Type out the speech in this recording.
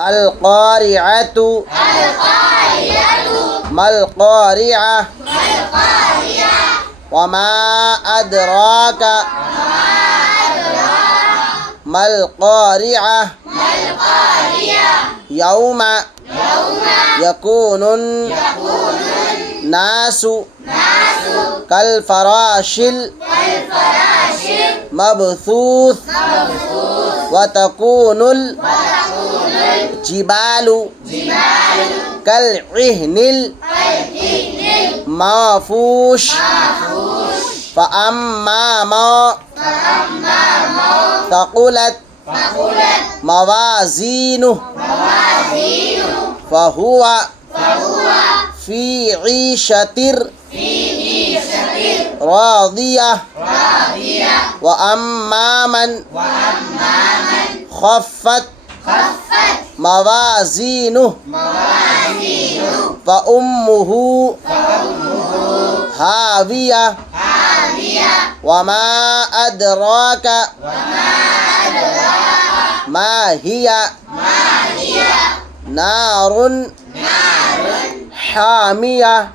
القارعة ما القارعة وما أدراك ما القارعة يوم يكون الناس كالفراش المبثوث وتكون الجبال كالعهن المنفوش فأما ما ثقلت موازينه فهو في عيشة راضية وأما من خفت موازينه فأمه هاوية وما أدراك ما هي نار حامية